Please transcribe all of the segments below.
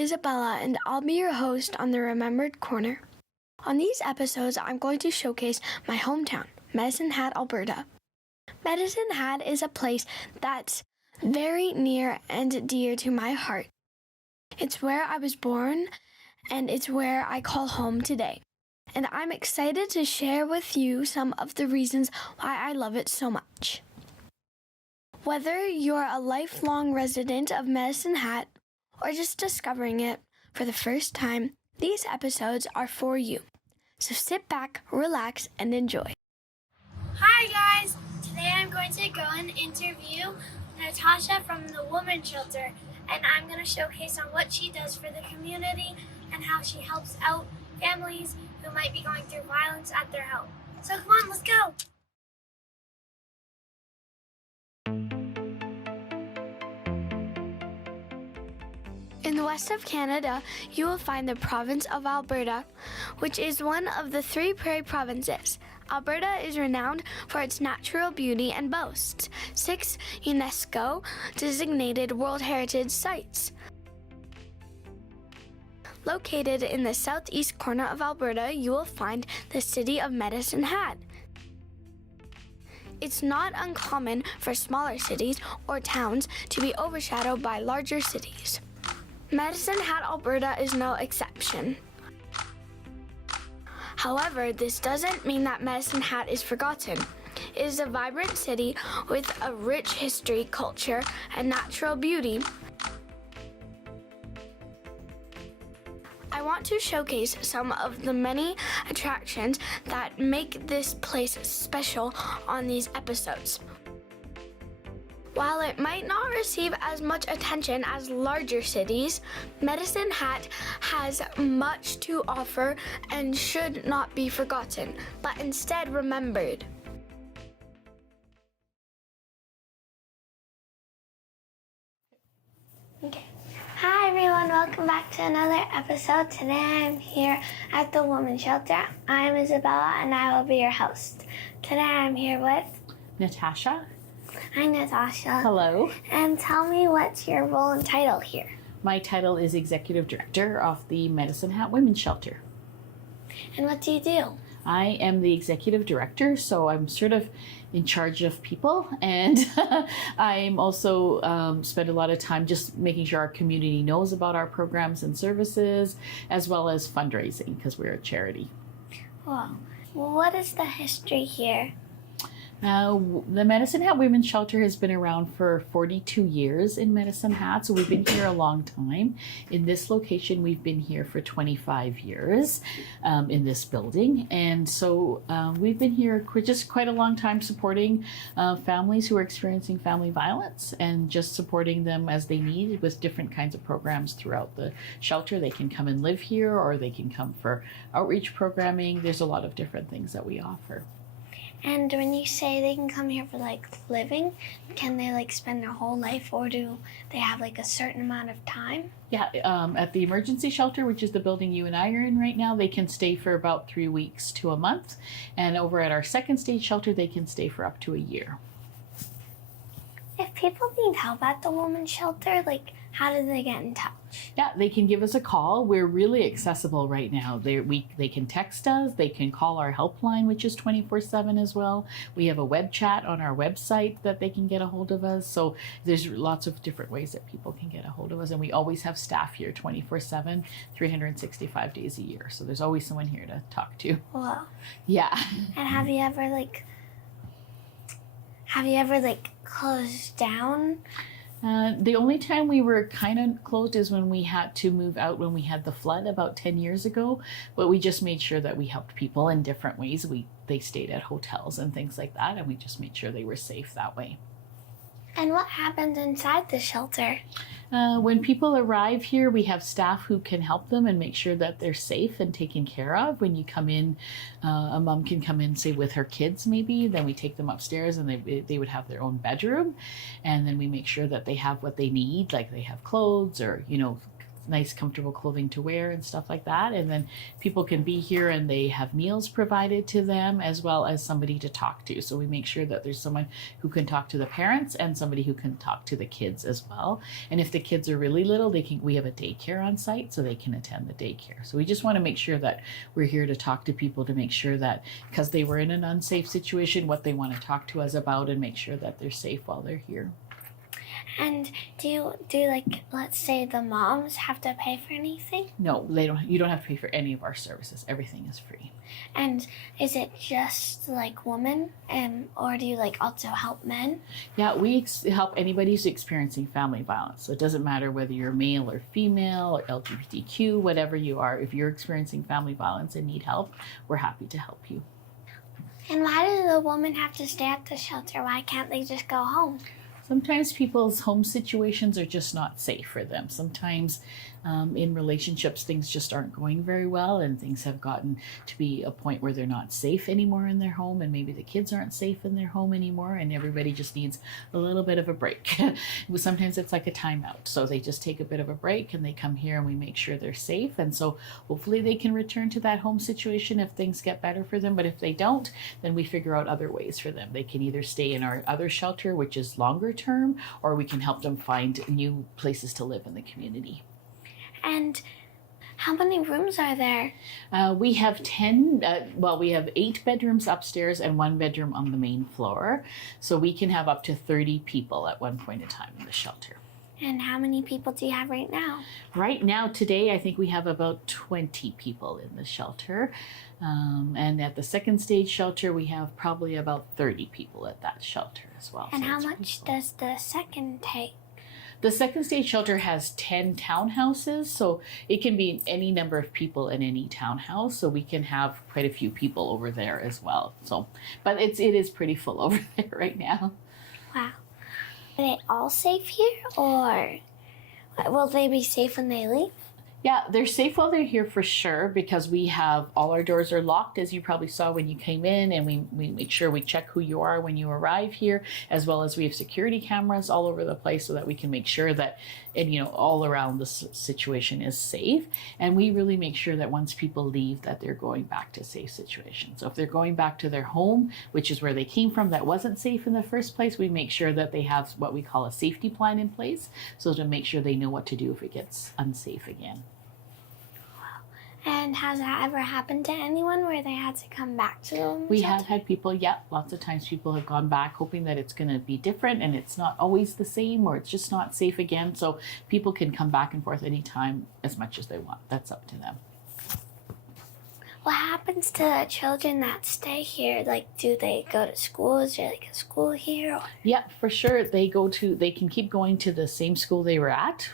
Isabela, and I'll be your host on the Remembered Corner. On these episodes, I'm going to showcase my hometown, Medicine Hat, Alberta. Medicine Hat is a place that's very near and dear to my heart. It's where I was born, and it's where I call home today. And I'm excited to share with you some of the reasons why I love it so much. Whether you're a lifelong resident of Medicine Hat or just discovering it for the first time, these episodes are for you. So sit back, relax, and enjoy. Hi guys! Today I'm going to go and interview Natasha from the Women's Shelter, and I'm going to showcase on what she does for the community and how she helps out families who might be going through violence at their home. So come on, let's go! In the west of Canada, you will find the province of Alberta, which is one of the three prairie provinces. Alberta is renowned for its natural beauty and boasts 6 UNESCO-designated World Heritage Sites. Located in the southeast corner of Alberta, you will find the city of Medicine Hat. It's not uncommon for smaller cities or towns to be overshadowed by larger cities. Medicine Hat, Alberta is no exception. However, this doesn't mean that Medicine Hat is forgotten. It is a vibrant city with a rich history, culture, and natural beauty. I want to showcase some of the many attractions that make this place special on these episodes. While it might not receive as much attention as larger cities, Medicine Hat has much to offer and should not be forgotten, but instead remembered. Okay. Hi everyone, welcome back to another episode. Today I'm here at the Women's Shelter. I'm Isabella and I will be your host. Today I'm here with Natasha. Hi Natasha. Hello. And tell me, what's your role and title here? My title is Executive Director of the Medicine Hat Women's Shelter. And what do you do? I am the Executive Director, so I'm sort of in charge of people, and I'm also spend a lot of time just making sure our community knows about our programs and services, as well as fundraising, because we're a charity. Wow. Well, what is the history here? The Medicine Hat Women's Shelter has been around for 42 years in Medicine Hat, so we've been here a long time. In this location, we've been here for 25 years in this building, and so we've been here just quite a long time supporting families who are experiencing family violence and just supporting them as they need with different kinds of programs throughout the shelter. They can come and live here, or they can come for outreach programming. There's a lot of different things that we offer. And when you say they can come here for living, can they spend their whole life, or do they have a certain amount of time? Yeah, at the emergency shelter, which is the building you and I are in right now, they can stay for about 3 weeks to a month. And over at our second stage shelter, they can stay for up to a year. If people need help at the women's shelter, how do they get in touch? Yeah, they can give us a call. We're really accessible right now. They can text us. They can call our helpline, which is 24/7 as well. We have a web chat on our website that they can get a hold of us. So there's lots of different ways that people can get a hold of us. And we always have staff here 24/7, 365 days a year. So there's always someone here to talk to. Wow. Yeah. And have you ever closed down? The only time we were kind of closed is when we had to move out when we had the flood about 10 years ago, but we just made sure that we helped people in different ways. They stayed at hotels and things like that, and we just made sure they were safe that way. And what happens inside the shelter? When people arrive here, we have staff who can help them and make sure that they're safe and taken care of. When you come in, a mom can come in, say, with her kids maybe, then we take them upstairs and they would have their own bedroom. And then we make sure that they have what they need, like they have clothes or, nice comfortable clothing to wear and stuff like that. And then people can be here and they have meals provided to them as well as somebody to talk to. So we make sure that there's someone who can talk to the parents and somebody who can talk to the kids as well. And if the kids are really little, we have a daycare on site so they can attend the daycare. So we just want to make sure that we're here to talk to people, to make sure that because they were in an unsafe situation, what they want to talk to us about and make sure that they're safe while they're here. And do like, let's say the moms have to pay for anything? No, they don't. You don't have to pay for any of our services. Everything is free. And is it just like women, or do you like also help men? Yeah, we help anybody who's experiencing family violence. So it doesn't matter whether you're male or female or LGBTQ, whatever you are. If you're experiencing family violence and need help, we're happy to help you. And why do the women have to stay at the shelter? Why can't they just go home? Sometimes people's home situations are just not safe for them. Sometimes in relationships, things just aren't going very well and things have gotten to be a point where they're not safe anymore in their home, and maybe the kids aren't safe in their home anymore and everybody just needs a little bit of a break. Sometimes it's like a timeout. So they just take a bit of a break and they come here and we make sure they're safe. And so hopefully they can return to that home situation if things get better for them. But if they don't, then we figure out other ways for them. They can either stay in our other shelter, which is longer term, or we can help them find new places to live in the community. And how many rooms are there? We have 10, we have 8 bedrooms upstairs and 1 bedroom on the main floor. So we can have up to 30 people at one point in time in the shelter. And how many people do you have right now? Right now, today, I think we have about 20 people in the shelter. And at the second stage shelter, we have probably about 30 people at that shelter as well. And how much does the second take? The second stage shelter has 10 townhouses, so it can be any number of people in any townhouse. So we can have quite a few people over there as well. So, but it is pretty full over there right now. Wow. Are they all safe here, or will they be safe when they leave? Yeah, they're safe while they're here for sure, because we have all our doors are locked, as you probably saw when you came in, and we make sure we check who you are when you arrive here, as well as we have security cameras all over the place so that we can make sure that, and all around the situation is safe. And we really make sure that once people leave that they're going back to safe situations. So if they're going back to their home, which is where they came from, that wasn't safe in the first place, we make sure that they have what we call a safety plan in place, so to make sure they know what to do if it gets unsafe again. And has that ever happened to anyone where they had to come back to them? We have had people, lots of times people have gone back hoping that it's going to be different and it's not always the same, or it's just not safe again. So people can come back and forth anytime as much as they want. That's up to them. What happens to children that stay here? Like, do they go to school? Is there like a school here? Or? Yeah, for sure. They can keep going to the same school they were at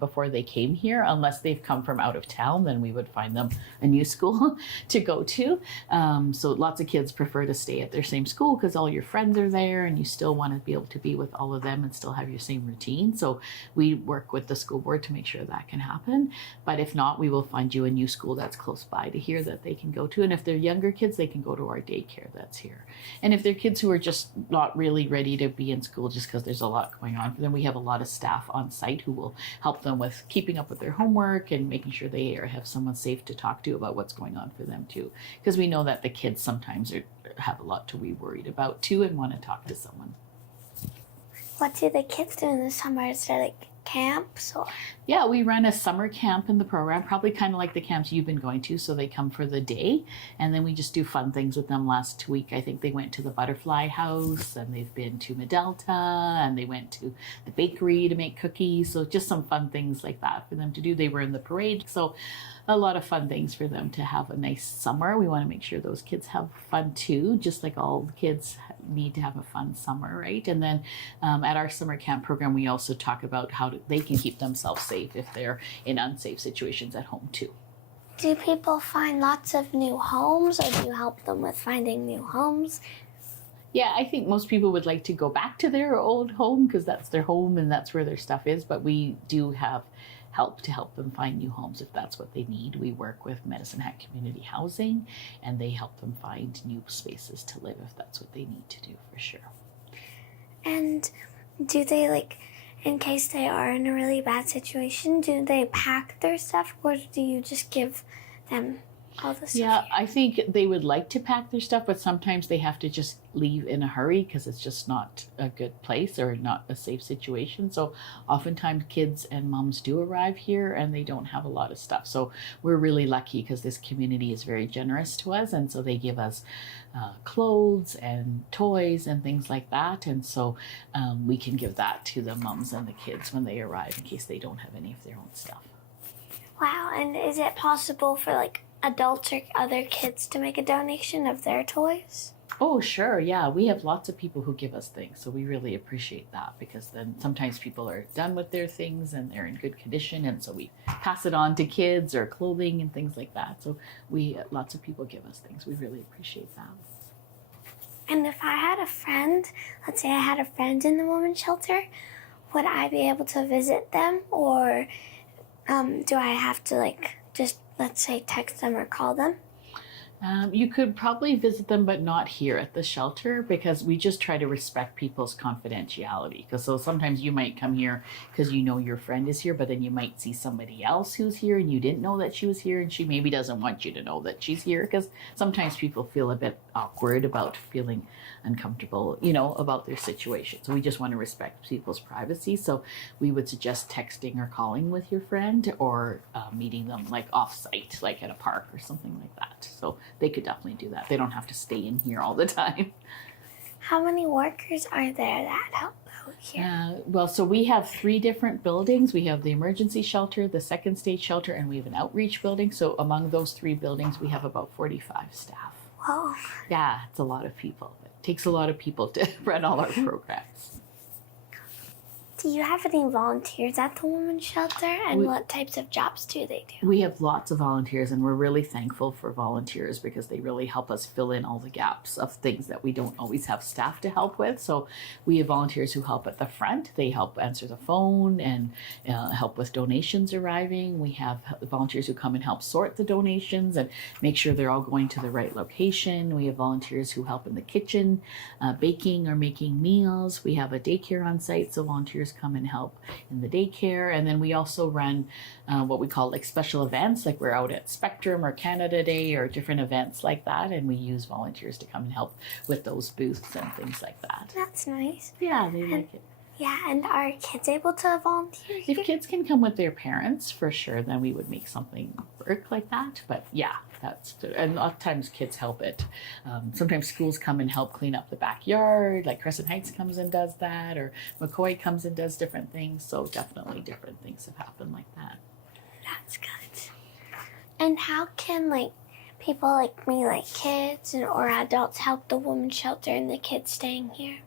before they came here, unless they've come from out of town, then we would find them a new school to go to. So lots of kids prefer to stay at their same school because all your friends are there and you still want to be able to be with all of them and still have your same routine. So we work with the school board to make sure that can happen. But if not, we will find you a new school that's close by to here that they can go to. And if they're younger kids, they can go to our daycare that's here. And if they're kids who are just not really ready to be in school just because there's a lot going on for them, we have a lot of staff on site who will help them with keeping up with their homework and making sure they have someone safe to talk to about what's going on for them too. Because we know that the kids sometimes have a lot to be worried about too and want to talk to someone. What do the kids do in the summer? Is there like camps or? Yeah, we run a summer camp in the program, probably kind of like the camps you've been going to. So they come for the day and then we just do fun things with them. Last week, I think they went to the butterfly house and they've been to Medelta and they went to the bakery to make cookies. So just some fun things like that for them to do. They were in the parade. So a lot of fun things for them to have a nice summer. We want to make sure those kids have fun too, just like all the kids need to have a fun summer, right? And then at our summer camp program, we also talk about how they can keep themselves safe if they're in unsafe situations at home too. Do people find lots of new homes, or do you help them with finding new homes? Yeah, I think most people would like to go back to their old home because that's their home and that's where their stuff is. But we do have help to help them find new homes if that's what they need. We work with Medicine Hat Community Housing and they help them find new spaces to live if that's what they need to do, for sure. And do they in case they are in a really bad situation, do they pack their stuff or do you just give them all the stuff? Yeah, I think they would like to pack their stuff, but sometimes they have to just leave in a hurry because it's just not a good place or not a safe situation. So oftentimes kids and moms do arrive here and they don't have a lot of stuff. So we're really lucky because this community is very generous to us, and so they give us clothes and toys and things like that. And so we can give that to the moms and the kids when they arrive in case they don't have any of their own stuff. Wow, and is it possible for like adults or other kids to make a donation of their toys? Oh, sure. Yeah, we have lots of people who give us things. So we really appreciate that because then sometimes people are done with their things and they're in good condition. And so we pass it on to kids or clothing and things like that. So lots of people give us things. We really appreciate that. And if I had a friend, let's say I had a friend in the women's shelter, would I be able to visit them, or do I have to like just, let's say, text them or call them? You could probably visit them, but not here at the shelter because we just try to respect people's confidentiality. Because so sometimes you might come here because you know your friend is here, but then you might see somebody else who's here and you didn't know that she was here, and she maybe doesn't want you to know that she's here because sometimes people feel a bit awkward about feeling uncomfortable, about their situation. So we just want to respect people's privacy. So we would suggest texting or calling with your friend or meeting them like off-site, like at a park or something like that. So they could definitely do that. They don't have to stay in here all the time. How many workers are there that help out here? So we have 3 different buildings. We have the emergency shelter, the second stage shelter, and we have an outreach building. So among those 3 buildings, we have about 45 staff. Whoa. Yeah, it's a lot of people. It takes a lot of people to run all our programs. Do you have any volunteers at the women's shelter, and what types of jobs do they do? We have lots of volunteers, and we're really thankful for volunteers because they really help us fill in all the gaps of things that we don't always have staff to help with. So we have volunteers who help at the front. They help answer the phone and help with donations arriving. We have volunteers who come and help sort the donations and make sure they're all going to the right location. We have volunteers who help in the kitchen, baking or making meals. We have a daycare on site, so volunteers come and help in the daycare. And then we also run what we call like special events, like we're out at Spectrum or Canada Day or different events like that, and we use volunteers to come and help with those booths and things like that. That's nice. Yeah, they like it. Yeah, and are kids able to volunteer here? If kids can come with their parents, for sure, then we would make something work like that. But yeah, and a lot of times kids help it. Sometimes schools come and help clean up the backyard, like Crescent Heights comes and does that, or McCoy comes and does different things. So definitely different things have happened like that. That's good. And how can like people like me, like kids or adults, help the women's shelter and the kids staying here?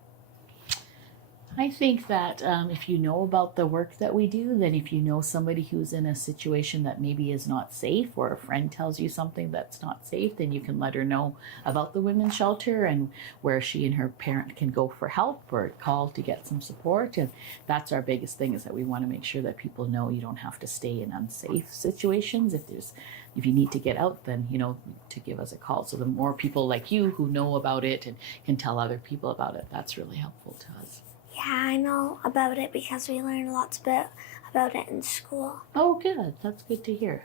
I think that if you know about the work that we do, then if you know somebody who's in a situation that maybe is not safe, or a friend tells you something that's not safe, then you can let her know about the women's shelter and where she and her parent can go for help or call to get some support. And that's our biggest thing, is that we want to make sure that people know you don't have to stay in unsafe situations. If you need to get out, then, to give us a call. So the more people like you who know about it and can tell other people about it, that's really helpful to us. Yeah, I know about it because we learned lots about it in school. Oh, good. That's good to hear.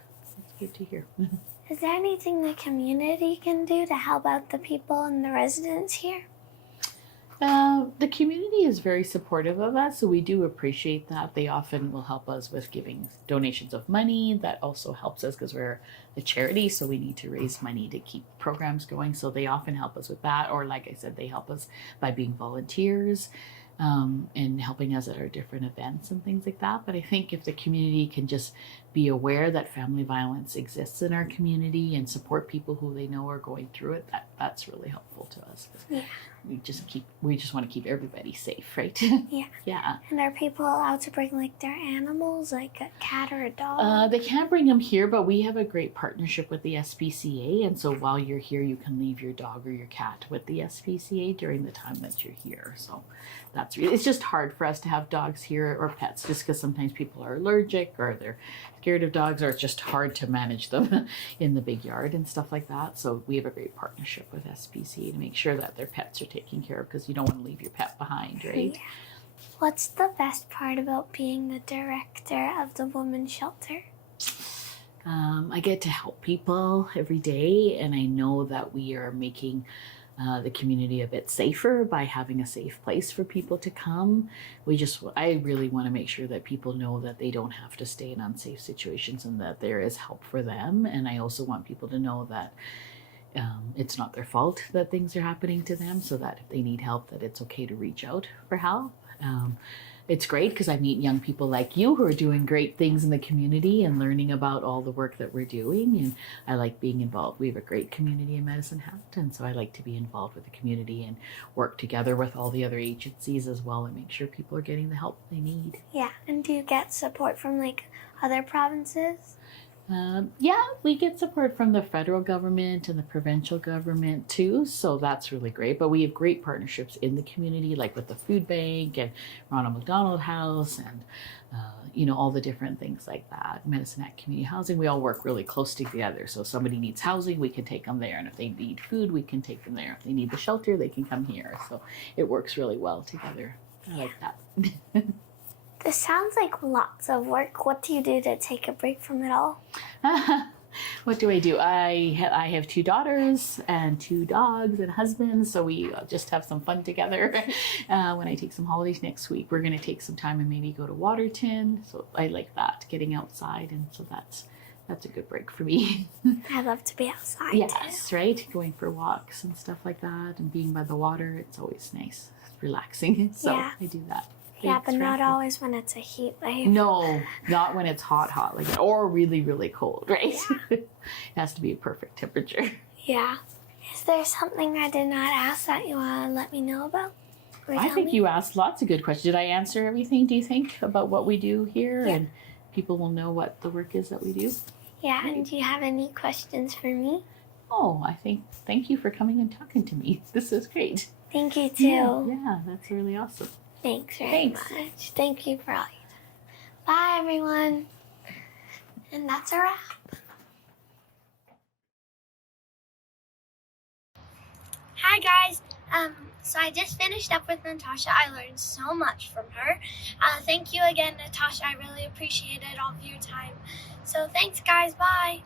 Is there anything the community can do to help out the people and the residents here? The community is very supportive of us, so we do appreciate that. They often will help us with giving donations of money. That also helps us because we're a charity, so we need to raise money to keep programs going. So they often help us with that, or like I said, they help us by being volunteers. And helping us at our different events and things like that. But I think if the community can just be aware that family violence exists in our community and support people who they know are going through it, that's really helpful to us. Yeah. We just want to keep everybody safe, right? Yeah. Yeah. And are people allowed to bring like their animals, like a cat or a dog? They can't bring them here, but we have a great partnership with the SPCA, and so while you're here, you can leave your dog or your cat with the SPCA during the time that you're here. So it's just hard for us to have dogs here or pets, just because sometimes people are allergic or they're scared of dogs, or it's just hard to manage them in the big yard and stuff like that. So we have a great partnership with SPCA to make sure that their pets are taken care of, because you don't want to leave your pet behind, right? What's the best part about being the director of the women's shelter? I get to help people every day, and I know that we are making the community a bit safer by having a safe place for people to come. I really want to make sure that people know that they don't have to stay in unsafe situations and that there is help for them. And I also want people to know that it's not their fault that things are happening to them, so that if they need help, that it's okay to reach out for help. It's great because I meet young people like you who are doing great things in the community and learning about all the work that we're doing. And I like being involved. We have a great community in Medicine Hat, and so I like to be involved with the community and work together with all the other agencies as well and make sure people are getting the help they need. Yeah, and do you get support from like other provinces? Yeah, we get support from the federal government and the provincial government too, so that's really great. But we have great partnerships in the community, like with the food bank and Ronald McDonald House and all the different things like that. Medicine Hat Community Housing, we all work really close together. So if somebody needs housing, we can take them there, and if they need food, we can take them there. If they need the shelter, they can come here. So it works really well together. I like that. This sounds like lots of work. What do you do to take a break from it all? What do? I have 2 daughters and 2 dogs and a husband, so we just have some fun together. When I take some holidays next week, we're going to take some time and maybe go to Waterton. So I like that, getting outside, and so that's a good break for me. I love to be outside. Yes, too. Right? Going for walks and stuff like that and being by the water, it's always nice. It's relaxing. So yeah. I do that. Yeah, but not always when it's a heat wave. No, not when it's hot like that, or really, really cold, right? Yeah. It has to be a perfect temperature. Yeah. Is there something I did not ask that you want to let me know about? I think you asked lots of good questions. Did I answer everything, do you think, about what we do here? Yeah. And people will know what the work is that we do? Yeah, right. And do you have any questions for me? Oh, thank you for coming and talking to me. This is great. Thank you, too. Yeah, that's really awesome. Thanks very much. Thank you for all you do. Bye, everyone. And that's a wrap. Hi, guys. So I just finished up with Natasha. I learned so much from her. Thank you again, Natasha. I really appreciated all of your time. So thanks, guys. Bye.